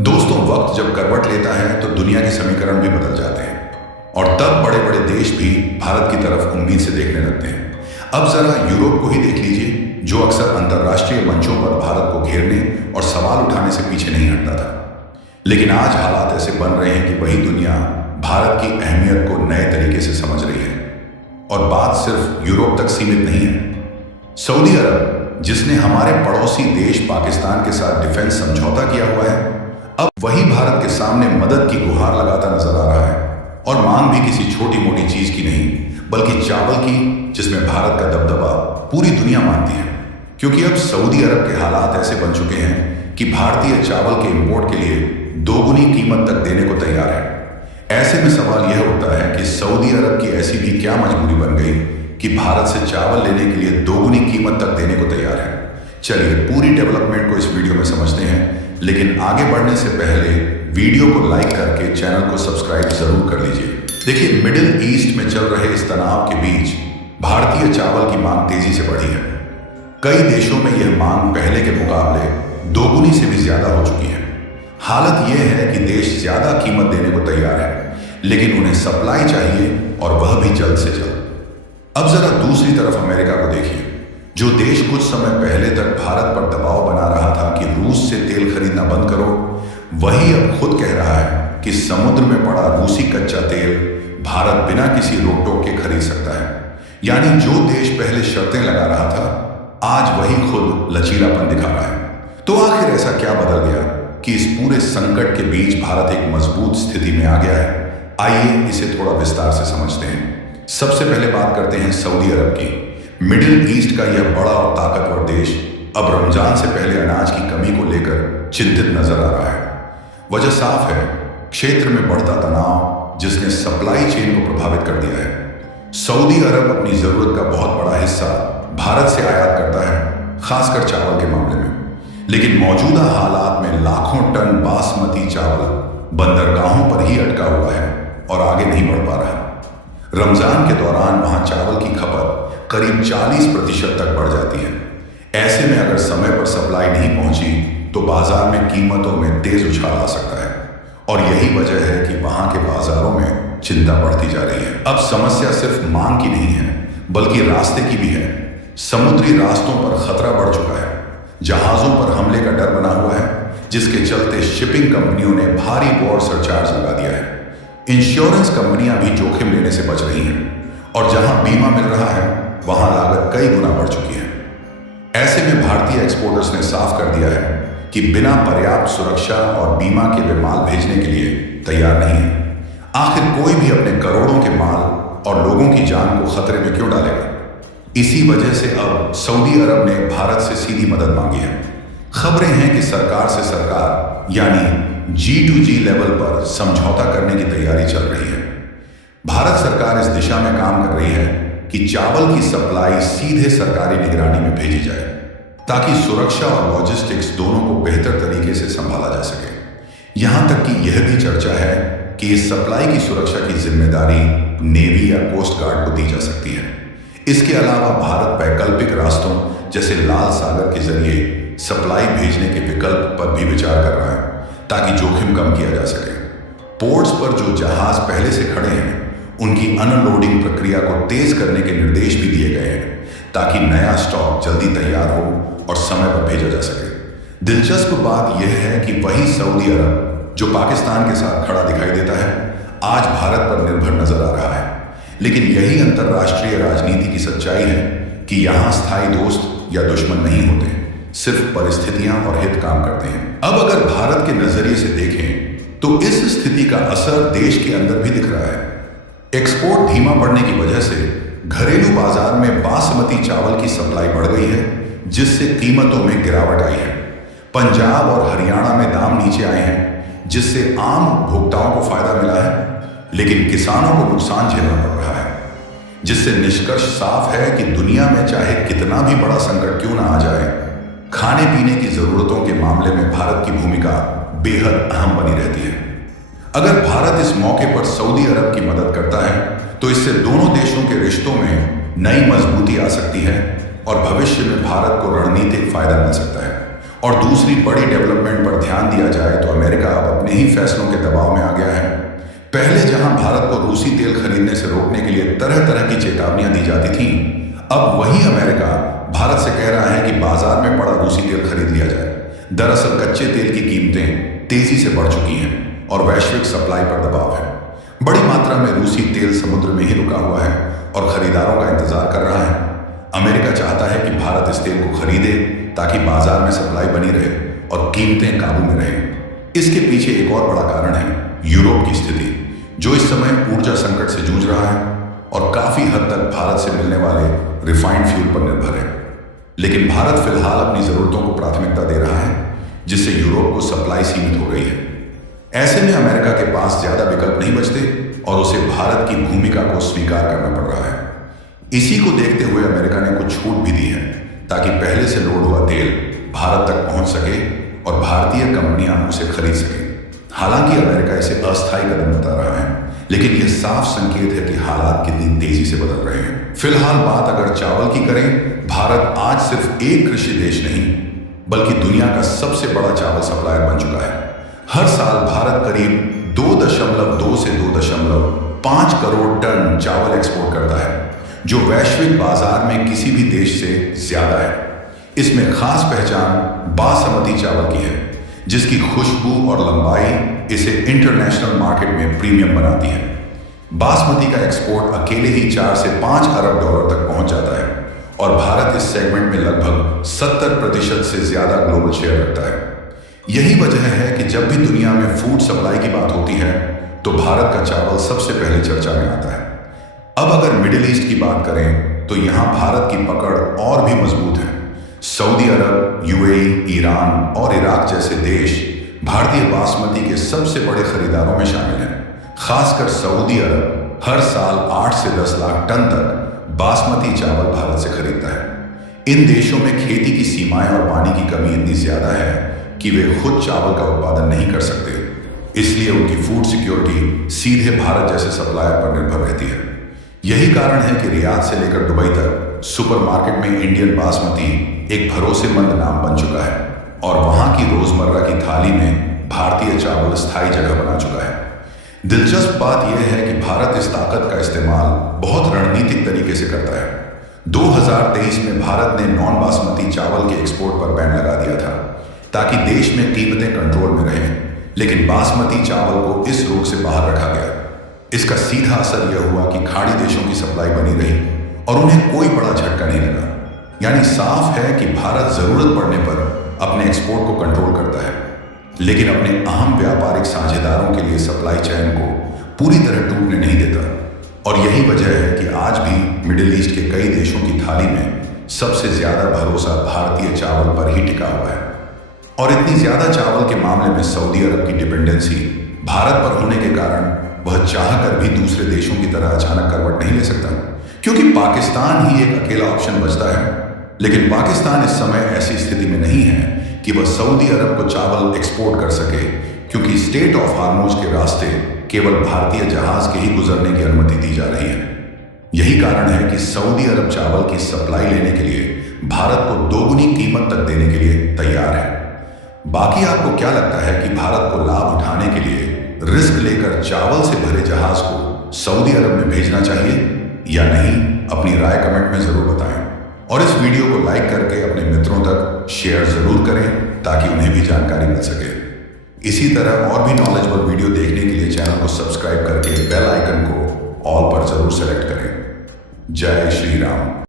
दोस्तों, वक्त जब करवट लेता है तो दुनिया के समीकरण भी बदल जाते हैं और तब बड़े बड़े देश भी भारत की तरफ उम्मीद से देखने लगते हैं। अब जरा यूरोप को ही देख लीजिए, जो अक्सर अंतर्राष्ट्रीय मंचों पर भारत को घेरने और सवाल उठाने से पीछे नहीं हटता था। लेकिन आज हालात ऐसे बन रहे हैं कि वही दुनिया भारत की अहमियत को नए तरीके से समझ रही है। और बात सिर्फ यूरोप तक सीमित नहीं है। सऊदी अरब, जिसने हमारे पड़ोसी देश पाकिस्तान के साथ डिफेंस समझौता किया हुआ है, अब वही भारत के सामने मदद की गुहार लगाता नजर आ रहा है। और मांग भी किसी छोटी मोटी चीज की नहीं, बल्कि चावल की, जिसमें भारत का दबदबा पूरी दुनिया मानती है। क्योंकि अब सऊदी अरब के हालात ऐसे बन चुके हैं कि भारतीय चावल के इंपोर्ट के लिए दोगुनी कीमत तक देने को तैयार है। ऐसे में सवाल यह उठता है कि सऊदी अरब की ऐसी भी क्या मजबूरी बन गई कि भारत से चावल लेने के लिए दोगुनी कीमत तक देने को तैयार है। चलिए पूरी डेवलपमेंट को इस वीडियो में समझते हैं, लेकिन आगे बढ़ने से पहले वीडियो को लाइक करके चैनल को सब्सक्राइब जरूर कर लीजिए। देखिए, मिडिल ईस्ट में चल रहे इस तनाव के बीच भारतीय चावल की मांग तेजी से बढ़ी है। कई देशों में यह मांग पहले के मुकाबले दोगुनी से भी ज्यादा हो चुकी है। हालत यह है कि देश ज्यादा कीमत देने को तैयार है, लेकिन उन्हें सप्लाई चाहिए और वह भी जल्द से जल्द। अब जरा दूसरी तरफ अमेरिका को देखिए, जो देश कुछ समय पहले तक भारत पर दबाव बना रहा था कि रूस से तेल खरीदना बंद करो, वही अब खुद कह रहा है कि समुद्र में पड़ा रूसी कच्चा तेल भारत बिना किसी रोक टोक के खरीद सकता है। यानी जो देश पहले शर्तें लगा रहा था, आज वही खुद लचीलापन दिखा रहा है। तो आखिर ऐसा क्या बदल गया कि इस पूरे संकट के बीच भारत एक मजबूत स्थिति में आ गया है? आइए इसे थोड़ा विस्तार से समझते हैं। सबसे पहले बात करते हैं सऊदी अरब की। मिडिल ईस्ट का यह बड़ा और ताकतवर देश अब रमजान से पहले अनाज की कमी को लेकर चिंतित नजर आ रहा है। वजह साफ है, क्षेत्र में बढ़ता तनाव जिसने सप्लाई चेन को प्रभावित कर दिया है। सऊदी अरब अपनी जरूरत का बहुत बड़ा हिस्सा भारत से आयात करता है, खासकर चावल के मामले में। लेकिन मौजूदा हालात में लाखों टन बासमती चावल बंदरगाहों पर ही अटका हुआ है और आगे नहीं बढ़ पा रहा। रमजान के दौरान वहां चावल की खपत करीब 40% तक बढ़ जाती है। ऐसे में अगर समय पर सप्लाई नहीं पहुंची तो बाजार में कीमतों में तेज उछाल आ सकता है। और यही वजह है कि वहां के बाजारों में चिंता बढ़ती जा रही है। अब समस्या सिर्फ मांग की नहीं है, बल्कि रास्ते की भी है। समुद्री रास्तों पर खतरा बढ़ चुका है। जहाजों पर हमले का डर बना हुआ है, जिसके चलते शिपिंग कंपनियों ने भारी वॉर सरचार्ज लगा दिया है। इंश्योरेंस कंपनियां भी जोखिम लेने से बच रही हैं, और जहां बीमा मिल रहा है वहां लागत कई गुना बढ़ चुकी है। ऐसे में भारतीय एक्सपोर्टर्स ने साफ कर दिया है कि बिना पर्याप्त सुरक्षा और बीमा के वे माल भेजने के लिए तैयार नहीं है। आखिर कोई भी अपने करोड़ों के माल और लोगों की जान को खतरे में क्यों डालेगा? इसी वजह से अब सऊदी अरब ने भारत से सीधी मदद मांगी है। खबरें हैं कि सरकार से सरकार यानी G2G लेवल पर समझौता करने की तैयारी चल रही है। भारत सरकार इस दिशा में काम कर रही है कि चावल की सप्लाई सीधे सरकारी निगरानी में भेजी जाए, ताकि सुरक्षा और लॉजिस्टिक्स दोनों को बेहतर तरीके से संभाला जा सके। यहां तक कि यह भी चर्चा है कि इस सप्लाई की सुरक्षा की जिम्मेदारी नेवी या कोस्ट गार्ड को दी जा सकती है। इसके अलावा भारत वैकल्पिक रास्तों जैसे लाल सागर के जरिए सप्लाई भेजने के विकल्प पर भी विचार कर रहा है, ताकि जोखिम कम किया जा सके। पोर्ट्स पर जो जहाज पहले से खड़े हैं, उनकी अनलोडिंग प्रक्रिया को तेज करने के निर्देश भी दिए गए हैं, ताकि नया स्टॉक जल्दी तैयार हो और समय पर भेजा जा सके। दिलचस्प बात यह है कि वही सऊदी अरब, जो पाकिस्तान के साथ खड़ा दिखाई देता है, आज भारत पर निर्भर नजर आ रहा है। लेकिन यही अंतर्राष्ट्रीय राजनीति की सच्चाई है कि यहां स्थायी दोस्त या दुश्मन नहीं होते, सिर्फ परिस्थितियां और हित काम करते हैं। अब अगर भारत के नजरिए से देखें तो इस स्थिति का असर देश के अंदर भी दिख रहा है। एक्सपोर्ट धीमा पड़ने की वजह से घरेलू बाजार में बासमती चावल की सप्लाई बढ़ गई है, जिससे कीमतों में गिरावट आई है। पंजाब और हरियाणा में दाम नीचे आए हैं, जिससे आम उपभोक्ताओं को फायदा मिला है, लेकिन किसानों को नुकसान झेलना पड़ रहा है। जिससे निष्कर्ष साफ है कि दुनिया में चाहे कितना भी बड़ा संकट क्यों ना आ जाए, खाने पीने की जरूरतों के मामले में भारत की भूमिका बेहद अहम बनी रहती है। अगर भारत इस मौके पर सऊदी अरब की मदद करता है तो इससे दोनों देशों के रिश्तों में नई मजबूती आ सकती है और भविष्य में भारत को रणनीतिक फायदा मिल सकता है। और दूसरी बड़ी डेवलपमेंट पर ध्यान दिया जाए तो अमेरिका अपने ही फैसलों के दबाव में आ गया है। पहले जहां भारत को रूसी तेल खरीदने से रोकने के लिए तरह तरह की चेतावनियां दी जाती थीं, अब वही अमेरिका भारत से कह रहा है कि बाजार में पड़ा रूसी तेल खरीद लिया जाए। दरअसल कच्चे तेल की कीमतें तेजी से बढ़ चुकी हैं और वैश्विक सप्लाई पर दबाव है। बड़ी मात्रा में रूसी तेल समुद्र में ही रुका हुआ है और खरीदारों का इंतजार कर रहा है। अमेरिका चाहता है कि भारत इस तेल को खरीदे ताकि बाजार में सप्लाई बनी रहे और कीमतें काबू में रहें। इसके पीछे एक और बड़ा कारण है यूरोप की स्थिति, जो इस समय ऊर्जा संकट से जूझ रहा है और काफी हद तक भारत से मिलने वाले रिफाइंड फ्यूल पर निर्भर है। लेकिन भारत फिलहाल अपनी जरूरतों को प्राथमिकता दे रहा है, जिससे यूरोप को सप्लाई सीमित हो गई है। ऐसे में अमेरिका के पास ज्यादा विकल्प नहीं बचते और उसे भारत की भूमिका को स्वीकार करना पड़ रहा है। इसी को देखते हुए अमेरिका ने कुछ छूट भी दी है ताकि पहले से लोड हुआ तेल भारत तक पहुंच सके और भारतीय कंपनियां उसे खरीद सकें। हालांकि अमेरिका इसे अस्थायी कदम बता रहा है, लेकिन यह साफ संकेत है कि हालात कितनी तेजी से बदल रहे हैं। फिलहाल बात अगर चावल की करें, भारत आज सिर्फ एक कृषि देश नहीं बल्कि दुनिया का सबसे बड़ा चावल सप्लायर बन चुका है। हर साल भारत करीब 2.2 से 2.5 करोड़ टन चावल एक्सपोर्ट करता है, जो वैश्विक बाजार में किसी भी देश से ज्यादा है। इसमें खास पहचान बासमती चावल की है, जिसकी खुशबू और लंबाई इसे इंटरनेशनल मार्केट में प्रीमियम बनाती है। बासमती का एक्सपोर्ट अकेले ही 4 से 5 अरब डॉलर तक पहुंच जाता है और भारत इस सेगमेंट में लगभग 70% से ज्यादा ग्लोबल शेयर रखता है। यही वजह है कि जब भी दुनिया में फूड सप्लाई की बात होती है तो भारत का चावल सबसे पहले चर्चा में आता है। अब अगर मिडिल ईस्ट की बात करें तो यहां भारत की पकड़ और भी मजबूत है। सऊदी अरब, यूएई, ईरान और इराक जैसे देश भारतीय बासमती के सबसे बड़े खरीदारों में शामिल हैं। खासकर सऊदी अरब हर साल 8 से 10 लाख टन तक बासमती चावल भारत से खरीदता है। इन देशों में खेती की सीमाएं और पानी की कमी इतनी ज्यादा है कि वे खुद चावल का उत्पादन नहीं कर सकते, इसलिए उनकी फूड सिक्योरिटी सीधे भारत जैसे सप्लायर पर निर्भर रहती है। यही कारण है कि रियाद से लेकर दुबई तक सुपरमार्केट में इंडियन बासमती एक भरोसेमंद नाम बन चुका है और वहां की रोजमर्रा की थाली में भारतीय चावल स्थायी जगह बना चुका है। दिलचस्प बात यह है कि भारत इस ताकत का इस्तेमाल बहुत रणनीतिक तरीके से करता है। 2023 में भारत ने नॉन बासमती चावल के एक्सपोर्ट पर बैन लगा दिया था ताकि देश में कीमतें कंट्रोल में रहें, लेकिन बासमती चावल को इस रोक से बाहर रखा गया। इसका सीधा असर यह हुआ कि खाड़ी देशों की सप्लाई बनी रही और उन्हें कोई बड़ा झटका नहीं लगा। यानी साफ है कि भारत जरूरत पड़ने पर अपने एक्सपोर्ट को कंट्रोल करता है, लेकिन अपने अहम व्यापारिक साझेदारों के लिए सप्लाई चेन को पूरी तरह टूटने नहीं देता। और यही वजह है कि आज भी मिडिल ईस्ट के कई देशों की थाली में सबसे ज्यादा भरोसा भारतीय चावल पर ही टिका हुआ है। और इतनी ज्यादा चावल के मामले में सऊदी अरब की डिपेंडेंसी भारत पर होने के कारण वह चाहकर भी दूसरे देशों की तरह अचानक करवट नहीं ले सकता, क्योंकि पाकिस्तान ही एक अकेला ऑप्शन बचता है। लेकिन पाकिस्तान इस समय ऐसी स्थिति में नहीं है कि वह सऊदी अरब को चावल एक्सपोर्ट कर सके, क्योंकि स्टेट ऑफ हार्मोज के रास्ते केवल भारतीय जहाज के ही गुजरने की अनुमति दी जा रही है। यही कारण है कि सऊदी अरब चावल की सप्लाई लेने के लिए भारत को दोगुनी कीमत तक देने के लिए तैयार है। बाकी आपको क्या लगता है कि भारत को लाभ उठाने के लिए रिस्क लेकर चावल से भरे जहाज को सऊदी अरब में भेजना चाहिए या नहीं? अपनी राय कमेंट में जरूर बताएं और इस वीडियो को लाइक करके अपने मित्रों तक शेयर जरूर करें ताकि उन्हें भी जानकारी मिल सके। इसी तरह और भी नॉलेजेबल वीडियो देखने के लिए चैनल को सब्सक्राइब करके बेल आइकन को ऑल पर जरूर सेलेक्ट करें। जय श्री राम।